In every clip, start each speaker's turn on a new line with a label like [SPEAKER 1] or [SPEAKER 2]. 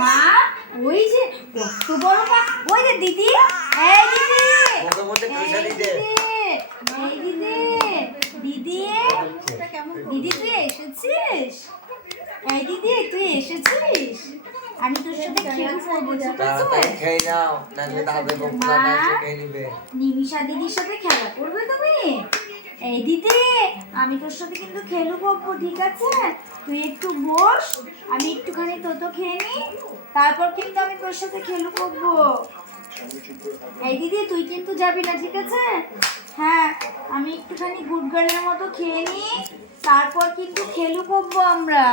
[SPEAKER 1] মা ওই যে কত বড় মা। ওই যে দিদি এই দিদি এই দিদি দিদি তুই এসেছিস? এই দিদি তুই এসেছিস? আমি তোর সাথে খেলব বুঝতে
[SPEAKER 2] খেয়ে নাও। নাহলে তাহলে গোপলা খেয়ে নিবে।
[SPEAKER 1] নিমিষা দিদির সাথে খেলা করবে তুমি? এই দিদি আমি তোর সাথে কিন্তু খেলব অপ্পু, ঠিক আছে? তুই একটু বস আমি একটুখানি তোতো খেয়ে নি। তারপর কিন্তু আমি তোর সাথে খেলু করব এই দিদি তুই কিন্তু যাবি না ঠিক আছে? হ্যাঁ আমি একটুখানি গুড মতো খেয়ে নি। তারপর কিন্তু খেলু করব আমরা।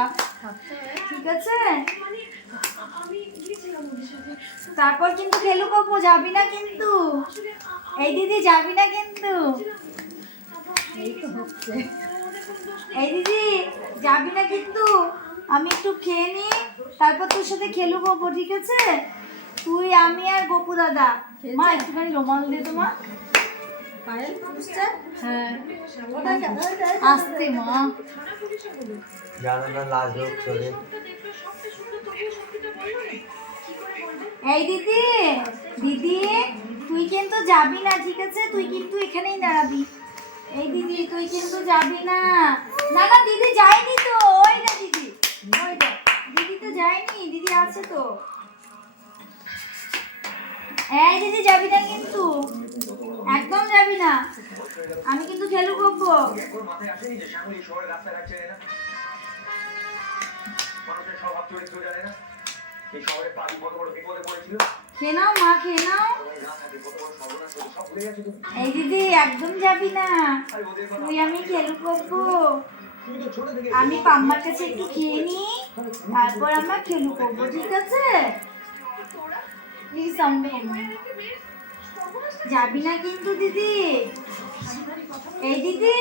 [SPEAKER 1] ঠিক আছে? তারপর কিন্তু খেলু করব যাবি না কিন্তু? এই দিদি যাবি না কিন্তু? এই দিদি যাবি না কিন্তু? আমি একটু খেয়ে নি তারপর তোর সাথে খেলু ঠিক আছে? তুই আমি আর গপু দাদা। মা একটুখানি রোমাল দে তো মা। হ্যাঁ। আসতে মা।
[SPEAKER 2] জানো না লাজ শরীর
[SPEAKER 1] এই দিদি দিদি তুই কিন্তু যাবি না ঠিক আছে? তুই কিন্তু এখানেই দাঁড়াবি। এই দিদি তুই কিন্তু যাবি না। না না দিদি যায়নি তো ওই না দিদি। ওই না দিদি তো যায়নি দিদি আছে তো। এই দিদি যাবি না কিন্তু। একদম যাবি না। আমি কিন্তু খেলু করব। খেয়ে নাও মা খেয়ে নাও এই দিদি, একদম যাবি না। তুই আমি খেলু করব। আমি পাম্মার কাছে একটু খেয়ে নিই তারপর আমরা খেলু করব, ঠিক আছে? প্লিজ যাবি না কিন্তু দিদি। এই দিদি,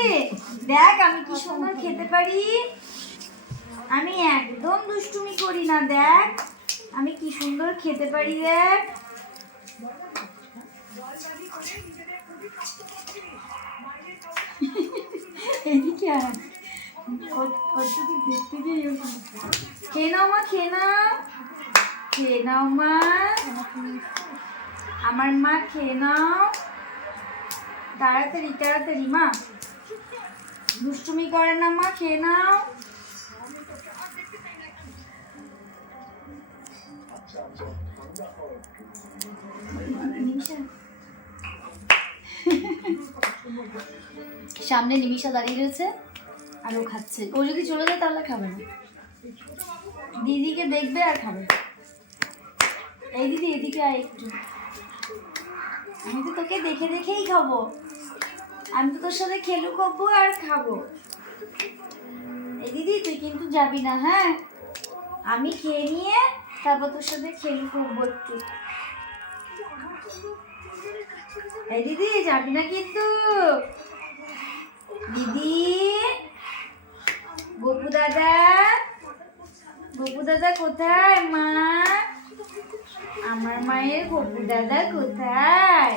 [SPEAKER 1] দেখ আমি কি সুন্দর খেতে পারি। আমি একদম দুষ্টুমি করি না, দেখ। আমি কি সুন্দর খেতে পারি, দেখ। মা নাও। আমার মা, খেয়ে নাও। তাড়াতাড়ি তাড়াতাড়ি মা। দুষ্টুমি করে না মা, খেয়ে নাও। সামনে নিমিষা দাঁড়িয়ে রয়েছে আর ও খাচ্ছে। ও যদি চলে যায় তাহলে খাবে না। দিদিকে দেখবে আর খাবে এই দিদি, এদিকে আয় একটু। আমি তো তোকে দেখে দেখেই খাব। আমি তো তোর সাথে খেলু খাব আর খাব। এই দিদি, তুই কিন্তু যাবি না হ্যাঁ? আমি খেয়ে নিয়ে তারপর তোর সাথে খেলু করব একটু। এই দিদি, যাবি না কিন্তু? দিদি? গপু দাদা? গপু দাদা কোথায়, মা? আমার মায়ের গপু দাদা কোথায়?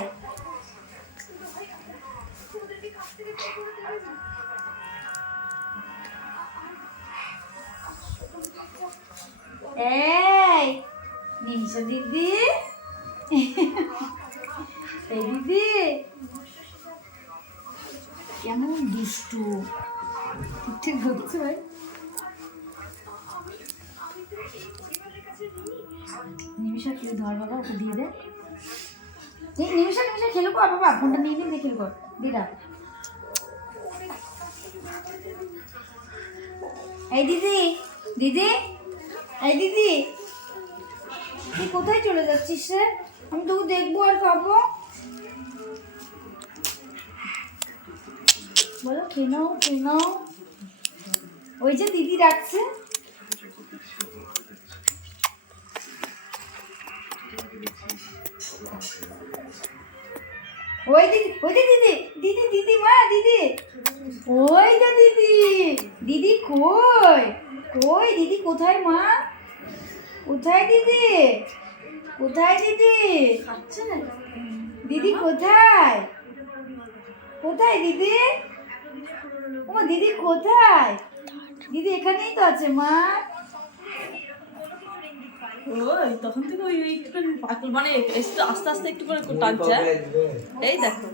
[SPEAKER 1] এই নিমিষা দিদি? দিদি? কেমন দুষ্টু? ঠিক হচ্ছে ভাই। নিমিষা, তুই ধর বাবা, ওকে দিয়ে দে। এই নিমিষা নিমিষা, খেলো কর বাবা, ফোনটা নিয়ে নিয়ে খেলো কর। দিদা এই দিদি দিদি, এই দিদি। তুই কোথায় চলে যাচ্ছিস রে? আমি তোকে দেখব আর খাব। খেয়ে নাও খেয়ে নাও ওই যে দিদি ডাকছে। ওই দিদি ওই যে দিদি দিদি দিদি মা দিদি। ওই যে দিদি দিদি কই? কই দিদি কোথায় মা? কোথায় দিদি? কোথায় দিদি? দিদি কোথায়? কোথায় দিদি? ও দিদি কোথায়? দিদি এখানেই তো আছে মা।
[SPEAKER 3] ওই তখন থেকে ওই ওই একটুখানি পাকল মানে আস্তে আস্তে একটু করে টানছে? এই দেখো।